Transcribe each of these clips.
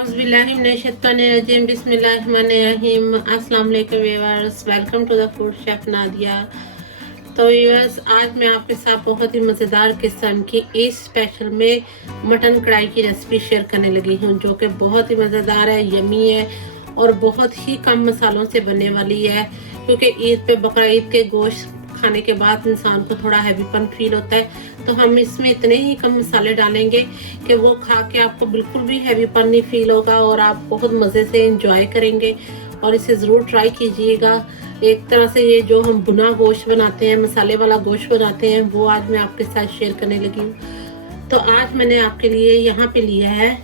औज़ुबिल्लाहिमिनश्शैतानिर्रजीम बिस्मिल्लाहिर्रहमानिर्रहीम। अस्सलाम वालेकुम viewers, welcome to the food chef Nadia. तो व्यूअर्स, आज मैं आपके साथ बहुत ही मज़ेदार किस्म की ईद स्पेशल में मटन कढ़ाई की रेसिपी शेयर करने लगी हूँ, जो कि बहुत ही मज़ेदार है, यमी है और बहुत ही कम मसालों से बनने वाली है। क्योंकि ईद पे बकरा ईद के गोश्त खाने के बाद इंसान को थोड़ा हैवीपन फील होता है, तो हम इसमें इतने ही कम मसाले डालेंगे कि वो खा के आपको बिल्कुल भी हैवीपन नहीं फील होगा और आप बहुत मज़े से एंजॉय करेंगे। और इसे ज़रूर ट्राई कीजिएगा। एक तरह से ये जो हम भुना गोश्त बनाते हैं, मसाले वाला गोश्त बनाते हैं, वो आज मैं आपके साथ शेयर करने लगी हूँ। तो आज मैंने आपके लिए यहाँ पे लिया है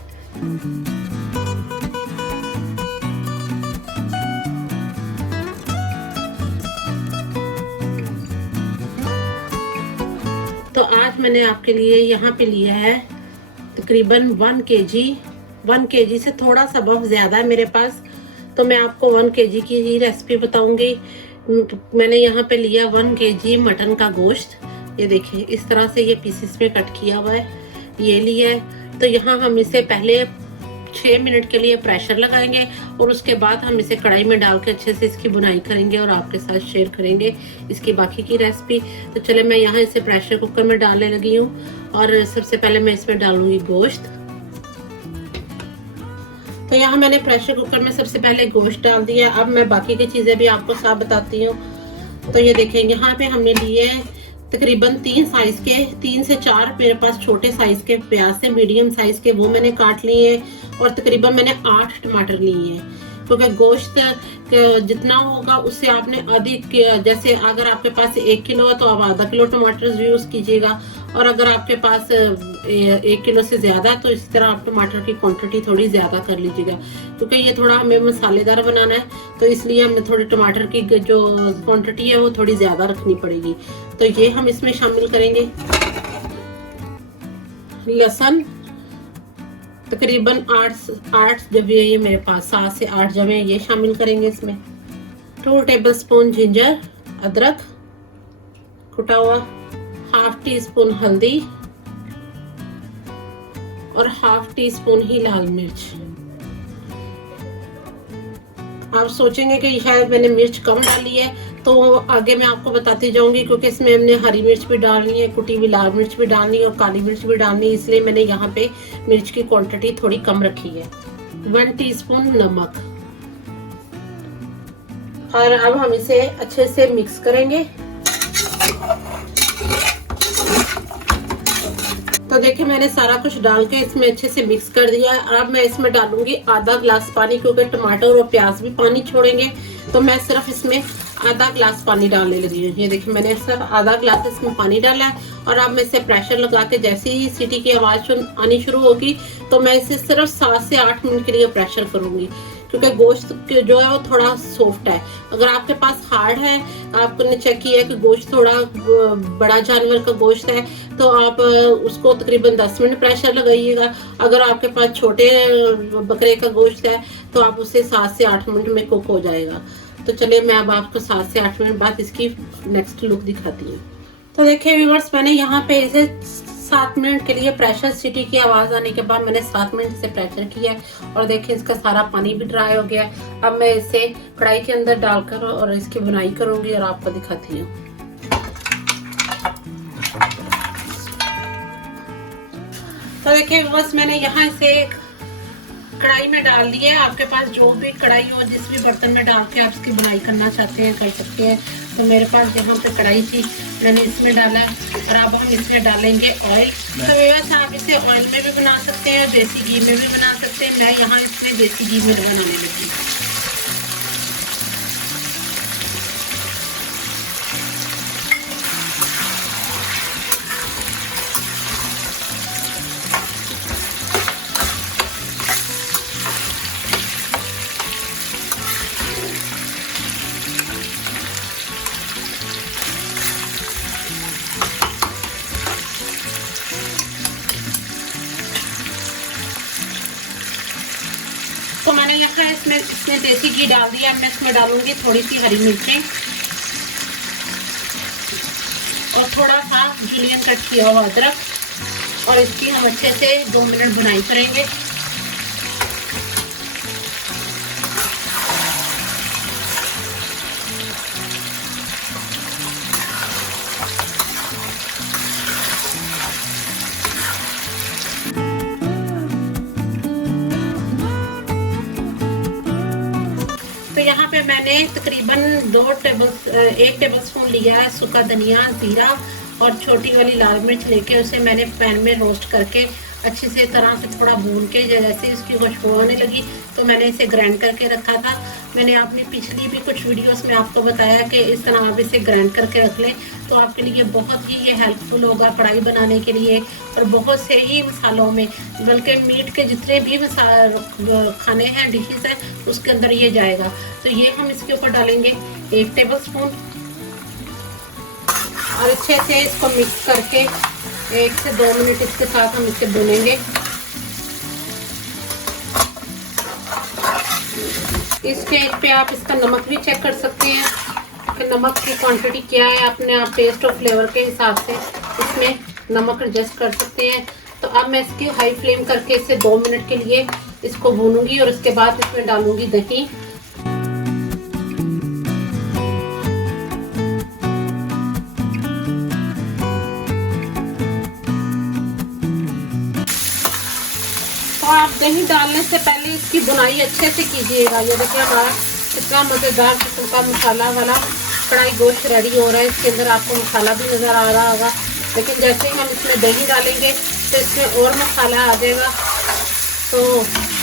यहाँ पे लिया है तकरीबन 1 kg से थोड़ा सा बहुत ज़्यादा है मेरे पास, तो मैं आपको 1 kg की ही रेसिपी बताऊंगी। मैंने यहाँ पे लिया 1 kg मटन का गोश्त। ये देखिए, इस तरह से ये पीसेस में कट किया हुआ है, ये लिया है। तो यहाँ हम इसे पहले 6 मिनट के लिए प्रेशर लगाएंगे और उसके बाद हम इसे कढ़ाई में डाल के अच्छे से इसकी बुनाई करेंगे और आपके साथ शेयर करेंगे इसकी बाकी की रेसिपी। तो चले, मैं यहाँ इसे प्रेशर कुकर में डालने लगी हूँ और सबसे पहले मैं इसमें डालूंगी गोश्त। तो यहाँ मैंने प्रेशर कुकर में सबसे पहले गोश्त डाल दिया। अब मैं बाकी की चीज़ें भी आपको साथ बताती हूँ। तो ये देखेंगे, यहाँ पे हमने लिए तकरीबन 3 से 4 मेरे पास छोटे साइज के प्याज से मीडियम साइज के, वो मैंने काट लिए और तकरीबन मैंने 8 टमाटर लिए हैं। क्योंकि गोश्त जितना होगा उससे आपने अधिक, जैसे अगर आपके पास 1 किलो है तो आप आधा किलो टमाटर यूज़ कीजिएगा, और अगर आपके पास 1 किलो से ज़्यादा है तो इसी तरह आप टमाटर की क्वांटिटी थोड़ी ज़्यादा कर लीजिएगा। क्योंकि ये थोड़ा हमें मसालेदार बनाना है, तो इसलिए हमें थोड़ी टमाटर की जो क्वांटिटी है वो थोड़ी ज़्यादा रखनी पड़ेगी। तो ये हम इसमें शामिल करेंगे लहसुन, तकरीबन 8 जवे, ये मेरे पास 7 से 8 जवे, ये शामिल करेंगे इसमें। 2 टेबलस्पून जिंजर, अदरक कुटा हुआ, 1/2 टीस्पून हल्दी और 1/2 टीस्पून ही लाल मिर्च। आप सोचेंगे कि शायद मैंने मिर्च कम डाली है, तो आगे मैं आपको बताती जाऊंगी, क्योंकि इसमें हमने हरी मिर्च भी डालनी है, कुटी हुई लाल मिर्च भी डालनी है और काली मिर्च भी डालनी है, इसलिए मैंने यहाँ पे मिर्च की क्वांटिटी थोड़ी कम रखी है। 1 टीस्पून नमक। और अब हम इसे अच्छे से मिक्स करेंगे। तो देखिए, मैंने सारा कुछ डाल के इसमें अच्छे से मिक्स कर दिया है। अब मैं इसमें डालूंगी आधा गिलास पानी, क्योंकि टमाटर और प्याज भी पानी छोड़ेंगे, तो मैं सिर्फ इसमें आधा गिलास पानी डालने लगी हूँ। ये देखिए, मैंने सिर्फ आधा गिलास इसमें पानी डाला है। और अब मैं इसे प्रेशर लगा के जैसे ही सीटी की आवाज़ आनी शुरू होगी तो मैं इसे सिर्फ 7 से 8 मिनट के लिए प्रेशर करूँगी, क्योंकि गोश्त जो है वो थोड़ा सॉफ्ट है। अगर आपके पास हार्ड है, आपने चेक किया है कि गोश्त थोड़ा बड़ा जानवर का गोश्त है, तो आप उसको तकरीबन 10 मिनट प्रेशर लगाइएगा। अगर आपके पास छोटे बकरे का गोश्त है तो आप उसे 7 से 8 मिनट में कुक हो जाएगा। तो चलिए, मैं अब आपको 7 से 8 मिनट बाद इसकी नेक्स्ट लुक दिखाती हूँ। तो देखिए व्यूअर्स, मैंने यहाँ पे इसे 7 मिनट के लिए प्रेशर, सीटी की आवाज़ आने के बाद मैंने 7 मिनट से प्रेशर किया है और देखिए इसका सारा पानी भी ड्राई हो गया। अब मैं इसे कढ़ाई के अंदर डालकर और इसकी बुनाई करूँगी और आपको दिखाती हूँ। तो देखिए व्यूअर्स, मैंने यहाँ इसे कढ़ाई में डाल दिए। आपके पास जो भी कढ़ाई हो, जिस भी बर्तन में डाल के आप इसकी बुनाई करना चाहते हैं कर सकते हैं। तो मेरे पास यहाँ पे कढ़ाई थी, मैंने इसमें डाला और अब हम इसमें डालेंगे ऑयल। तो व्यूअर्स, आप इसे ऑयल में भी बना सकते हैं, देसी घी में भी बना सकते हैं। मैं यहाँ इसमें देसी घी में बनाने लगी। तो मैंने यहाँ इसमें देसी घी डाल दिया। मैं इसमें डालूंगी थोड़ी सी हरी मिर्चें और थोड़ा सा जूलियन कट किया हुआ अदरक, और इसकी हम अच्छे से 2 मिनट बुनाई करेंगे। तो यहाँ पे मैंने तकरीबन 1 टेबलस्पून लिया है सूखा धनिया, जीरा और छोटी वाली लाल मिर्च लेके उसे मैंने पैन में रोस्ट करके अच्छी से तरह से थोड़ा भून के जैसे इसकी खुशबू आने लगी तो मैंने इसे ग्राइंड करके रखा था। मैंने अपनी पिछली भी कुछ वीडियोस में आपको बताया कि इस तरह आप इसे ग्राइंड करके रख लें तो आपके लिए बहुत ही ये हेल्पफुल होगा कढ़ाई बनाने के लिए और बहुत से ही मसालों में, बल्कि मीट के जितने भी खाने हैं डिशेस हैं उसके अंदर ये जाएगा। तो ये हम इसके ऊपर डालेंगे 1 टेबलस्पून और अच्छे से इसको मिक्स करके 1 से 2 मिनट इसके साथ हम इसे भूनेंगे। इसके पे आप इसका नमक भी चेक कर सकते हैं कि नमक की क्वांटिटी क्या है, अपने आप टेस्ट और फ्लेवर के हिसाब से इसमें नमक एडजस्ट कर सकते हैं। तो अब मैं इसकी हाई फ्लेम करके इसे 2 मिनट के लिए इसको भूनूंगी और उसके बाद इसमें डालूंगी दही। तो आप दही डालने से पहले इसकी बुनाई अच्छे से कीजिएगा। ये देखिए हमारा कितना मज़ेदार किस्म का मसाला वाला कढ़ाई गोश्त रेडी हो रहा है। इसके अंदर आपको मसाला भी नज़र आ रहा होगा, लेकिन जैसे ही हम इसमें दही डालेंगे तो इसमें और मसाला आ जाएगा। तो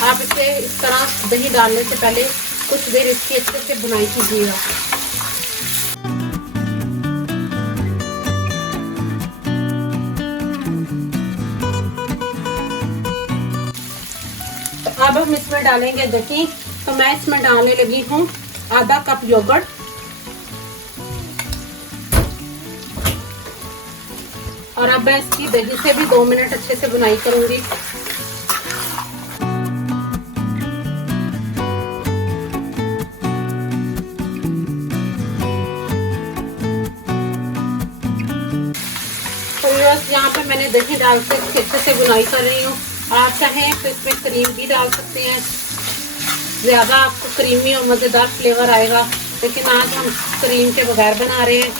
आप इसे इस तरह दही डालने से पहले कुछ देर इसकी अच्छे से बुनाई कीजिएगा। अब हम इसमें डालेंगे दही। तो मैं इसमें डालने लगी हूँ आधा कप योगर्ट और अब मैं इसकी दही से भी 2 मिनट अच्छे से बुनाई करूंगी। तो यहाँ पे मैंने दही डाल के अच्छे से बुनाई कर रही हूँ। आप चाहें तो इसमें क्रीम भी डाल सकते हैं, ज़्यादा आपको क्रीमी और मज़ेदार फ्लेवर आएगा, लेकिन आज हम क्रीम के बगैर बना रहे हैं।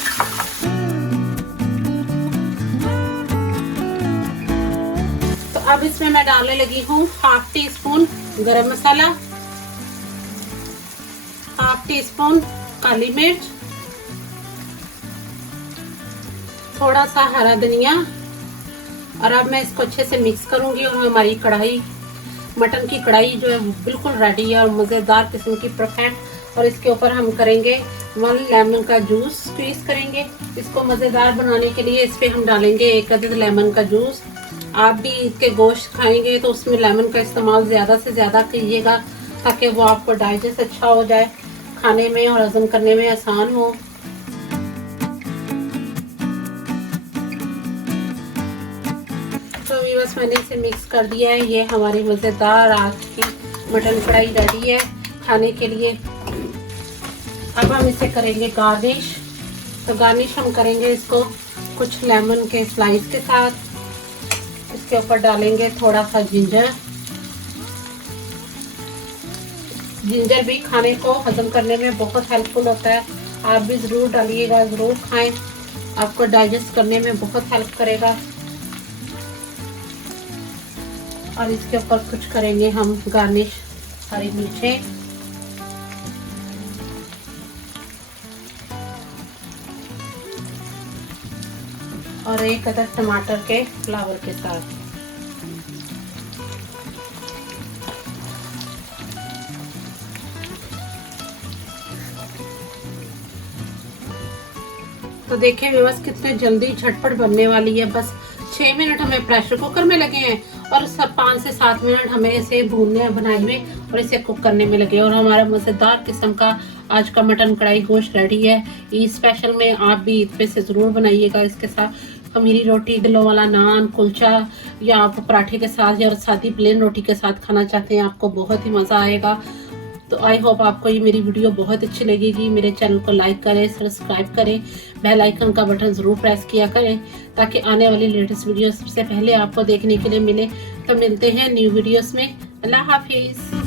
तो अब इसमें मैं डालने लगी हूँ 1/2 टीस्पून गरम मसाला, 1/2 टीस्पून काली मिर्च, थोड़ा सा हरा धनिया और अब मैं इसको अच्छे से मिक्स करूंगी और हमारी कढ़ाई, मटन की कढ़ाई जो है बिल्कुल रेडी है और मज़ेदार किस्म की परफेक्ट। और इसके ऊपर हम करेंगे 1 लेमन का जूस स्क्वीज करेंगे। इसको मज़ेदार बनाने के लिए इस पे हम डालेंगे 1 अदद लेमन का जूस। आप भी इसके गोश्त खाएंगे तो उसमें लेमन का इस्तेमाल ज़्यादा से ज़्यादा कीजिएगा ताकि वो आपको डाइजेस्ट अच्छा हो जाए, खाने में और हजम करने में आसान हो। बस मैंने इसे मिक्स कर दिया है। ये हमारी मज़ेदार आज की मटन कढ़ाई रेडी है खाने के लिए। अब हम इसे करेंगे गार्निश। तो गार्निश हम करेंगे इसको कुछ लेमन के स्लाइस के साथ। इसके ऊपर डालेंगे थोड़ा सा जिंजर। जिंजर भी खाने को हजम करने में बहुत हेल्पफुल होता है। आप भी ज़रूर डालिएगा, ज़रूर खाएं, आपको डाइजेस्ट करने में बहुत हेल्प करेगा। और इसके ऊपर कुछ करेंगे हम गार्निश, हरी मिर्चें, और 1 अदद टमाटर के फ्लावर के साथ। तो देखें व्यूअर्स कितने जल्दी झटपट बनने वाली है। बस 6 मिनट हमें प्रेशर कुकर में लगे हैं और 5 से 7 मिनट हमें इसे भूनने बनाए हुए और इसे कुक करने में लगे और हमारा मज़ेदार किस्म का आज का मटन कढ़ाई गोश्त रेडी है। ईद स्पेशल में आप भी ईद पे से ज़रूर बनाइएगा। इसके साथ खमीरी रोटी, दिलों वाला नान, कुलचा या आप पराठे के साथ या सादी प्लेन रोटी के साथ खाना चाहते हैं, आपको बहुत ही मज़ा आएगा। तो आई होप आपको ये मेरी वीडियो बहुत अच्छी लगेगी। मेरे चैनल को लाइक करें, सब्सक्राइब करें, बेल आइकन का बटन ज़रूर प्रेस किया करें ताकि आने वाली लेटेस्ट वीडियो सबसे पहले आपको देखने के लिए मिले। तो मिलते हैं न्यू वीडियोस में। अल्लाह हाफिज़।